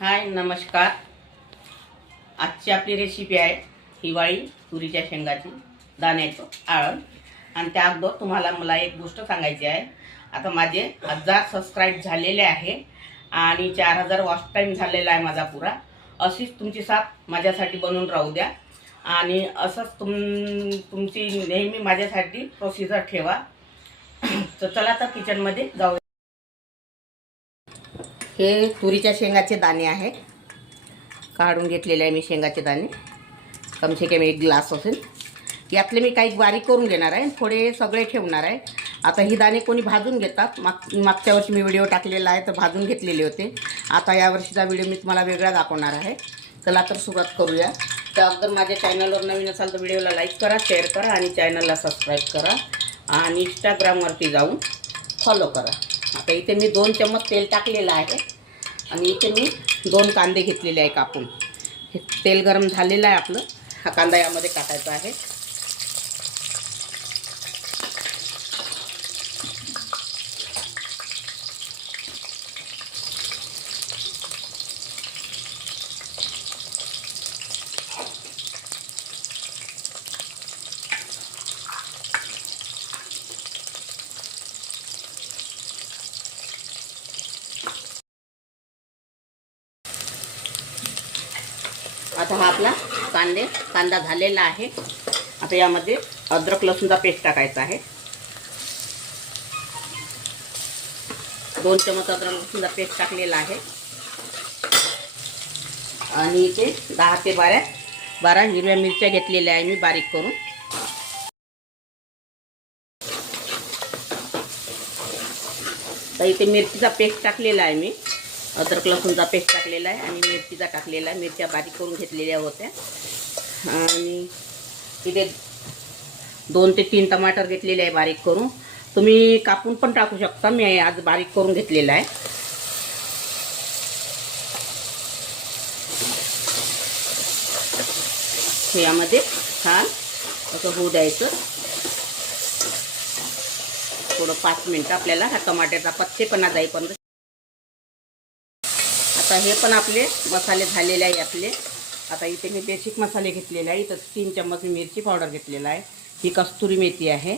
हाय नमस्कार। आजची आपली रेसिपी आहे हिवाळी तुरीच्या शेंगाची दाण्याचं आळण। आणि त्या अगोदर तुम्हाला मला एक गोष्ट सांगायची आहे। आता माझे 1000 सबस्क्राईब झालेले आहे आणि 4000 वॉच टाईम झालेला आहे माझा पुरा। अशीच तुमची साथ माझ्यासाठी बनवून राहू द्या आणि असंच तुमची नेहमी माझ्यासाठी प्रोसिजर ठेवा। तर चला तर किचनमध्ये जाऊ। हे तुरीच्या शेंगाचे दाणे आहे, काढून घेतलेले आहे मी शेंगाचे दाणे। कमसे कम 1 ग्लास असेल। यातले मी काही बारीक करून घेणार आहे, थोडे सगळे ठेवणार आहे। आता ही दाणे कोणी भाजून घेतात, मागच्या वर्षी मी व्हिडिओ टाकलेला आहे तर भाजून घेतलेले होते। आता या वर्षीचा व्हिडिओ मी तुम्हाला वेगळा दाखवणार आहे। चला तर सुरुवात करूया। तर अगर माझ्या चॅनलवर नवीन असाल तर व्हिडिओला लाईक करा, शेअर करा आणि चॅनलला सबस्क्राईब करा आणि इंस्टाग्रामवरती जाऊन फॉलो करा। आता इथे मी 2 चम्मच तेल टाकलेलं आहे आणि इथे मी 2 कांदे घेतलेले आहे कापून। हे तेल गरम झालेलं आहे आपलं। हा कांदा यामध्ये टाकायचा आहे। आता हा आपला कांदा झालेला आहे। आता यामध्ये अद्रक लसूणचा पेस्ट टाकायचा आहे। 2 चम्मच अद्रक लसूणचा पेस्ट टाकलेला आहे आणि इथे 10 ते 12 हिरव्या मिरच्या घेतलेल्या आहे मी बारीक करून। तर इथे मिरचीचा पेस्ट टाकलेला आहे मी, अद्रक लसूणचा पेस्ट टाकलेला आहे आणि मिरचीचा टाकलेला आहे। मिरच्या बारीक करून घेतलेल्या होत्या आणि इथे 2 ते 3 टमाटर घेतलेले आहे बारीक करून। तुम्ही कापून पण टाकू शकता, मी आज बारीक करून घेतलेला आहे। हे यामध्ये छान असं होऊ द्यायचं थोडं 5 मिनिटं आपल्याला हा टमाट्याचा पच्चेपणा जाईपर्यंत। आता हे पण आपले मसाले झालेले आहे आपले। आता इथे मी बेसिक मसाले घेतलेले आहे। इथं 3 चम्मच मिरची पावडर घेतलेला आहे। ही कस्तुरी मेथी आहे।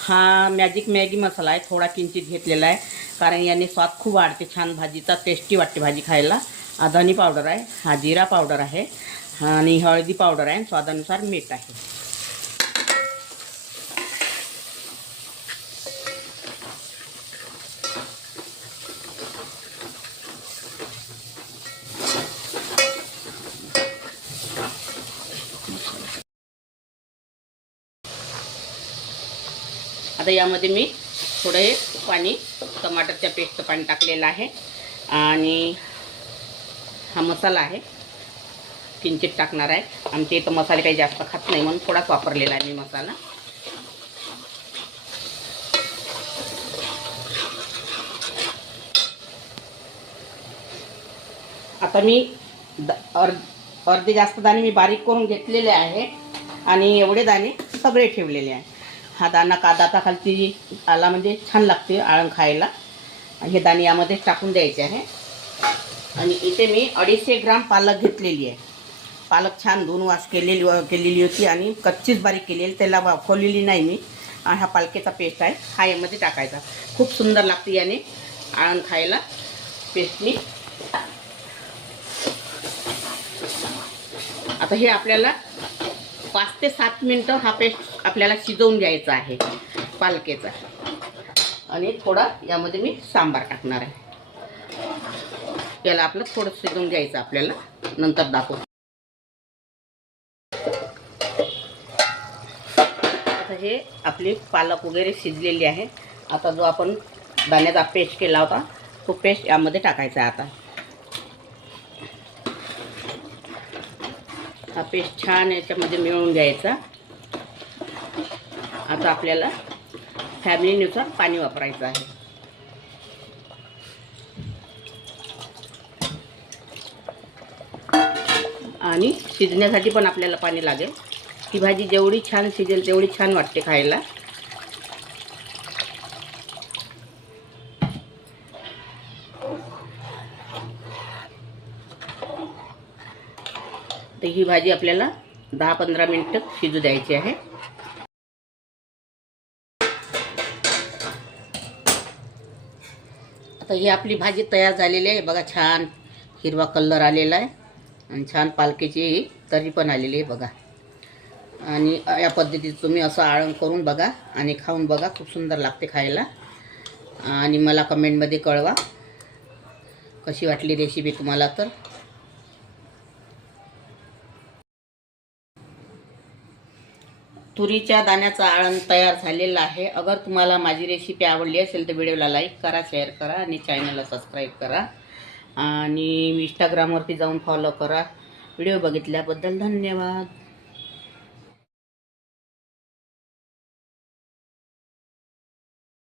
हा मॅजिक मॅगी मसाला आहे, थोडा किंचित घेतलेला आहे कारण याने स्वाद खूप वाढते, छान भाजीचा टेस्टी वाटते भाजी खायला। धनी पावडर आहे, हा जिरा पावडर आहे आणि हळदी पावडर आहे, स्वादानुसार मीठ आहे। आता यामध्ये मी थोडे पाणी टमाटरच्या पेस्टचं पाणी टाकलेलं आहे आणि हा मसाला आहे किंचित टाकणार आहे। आमच्या इथं मसाले काही जास्त खात नाही म्हणून थोडाच वापरलेला आहे मी मसाला। आता मी अर्धे जास्त दाणे मी बारीक करून घेतलेले आहे आणि एवढे दाणे सगळे ठेवलेले आहे। हा दाणा कादाता खालती आला म्हणजे छान लागते आळण खायला। हे दाणे यामध्ये टाकून द्यायचे आहे आणि इथे मी 250 ग्राम पालक घेतलेली आहे। पालक छान धुवून वाश केलेली होती आणि कच्चीच बारीक केलेली, त्याला वाफवलेली नाही मी। हा पालकेचा पेस्ट आहे, हा यामध्ये टाकायचा। खूप सुंदर लागते याने आळण खायला पेस्टनी। आता हे आपल्याला 5 ते 7 मिनिटं हा पेस्ट आपल्याला शिजवून घ्यायचा आहे पालकेचा। आणि थोडा यामध्ये मी सांबार टाकणार आहे। याला आपलं थोडं शिजवून घ्यायचं आपल्याला, नंतर दाखवू। आता हे आपली पालक वगैरे शिजलेली आहे। आता जो आपण दाण्याचा पेस्ट केला होता तो पेस्ट यामध्ये टाकायचा आहे। आता हा पेस्ट छान याच्यामध्ये मिळवून घ्यायचा। आता आपल्याला फॅमिलीनुसार पाणी वापरायचं आहे। आणि शिजण्यासाठी पण आपल्याला पाणी लागेल। ही भाजी जेवढी छान शिजेल तेवढी छान वाटते खायला। तर ही भाजी आपल्याला 10-15 मिनिटं शिजू द्यायची आहे. आता ही आपली भाजी तयार झालेली आहे बघा. छान हिरवा कलर आलेला आहे आणि छान पालकीची तरी पण आलेली आहे बघा. आणि या पद्धतीत तुम्ही असं आळण करून बघा आणि खाऊन बघा. खूप सुंदर लागते खायला. आणि मला कमेंटमध्ये कळवा कशी वाटली रेसिपी तुम्हाला. तर तुरीच्या दाण्याचा आळण तयार झालेला आहे. अगर तुम्हाला माझी रेसिपी आवडली असेल तर व्हिडिओला लाईक करा, शेअर करा आणि चॅनलला सबस्क्राईब करा. आणि इंस्टाग्रामवरती जाऊन फॉलो करा. व्हिडिओ बघितल्याबद्दल धन्यवाद.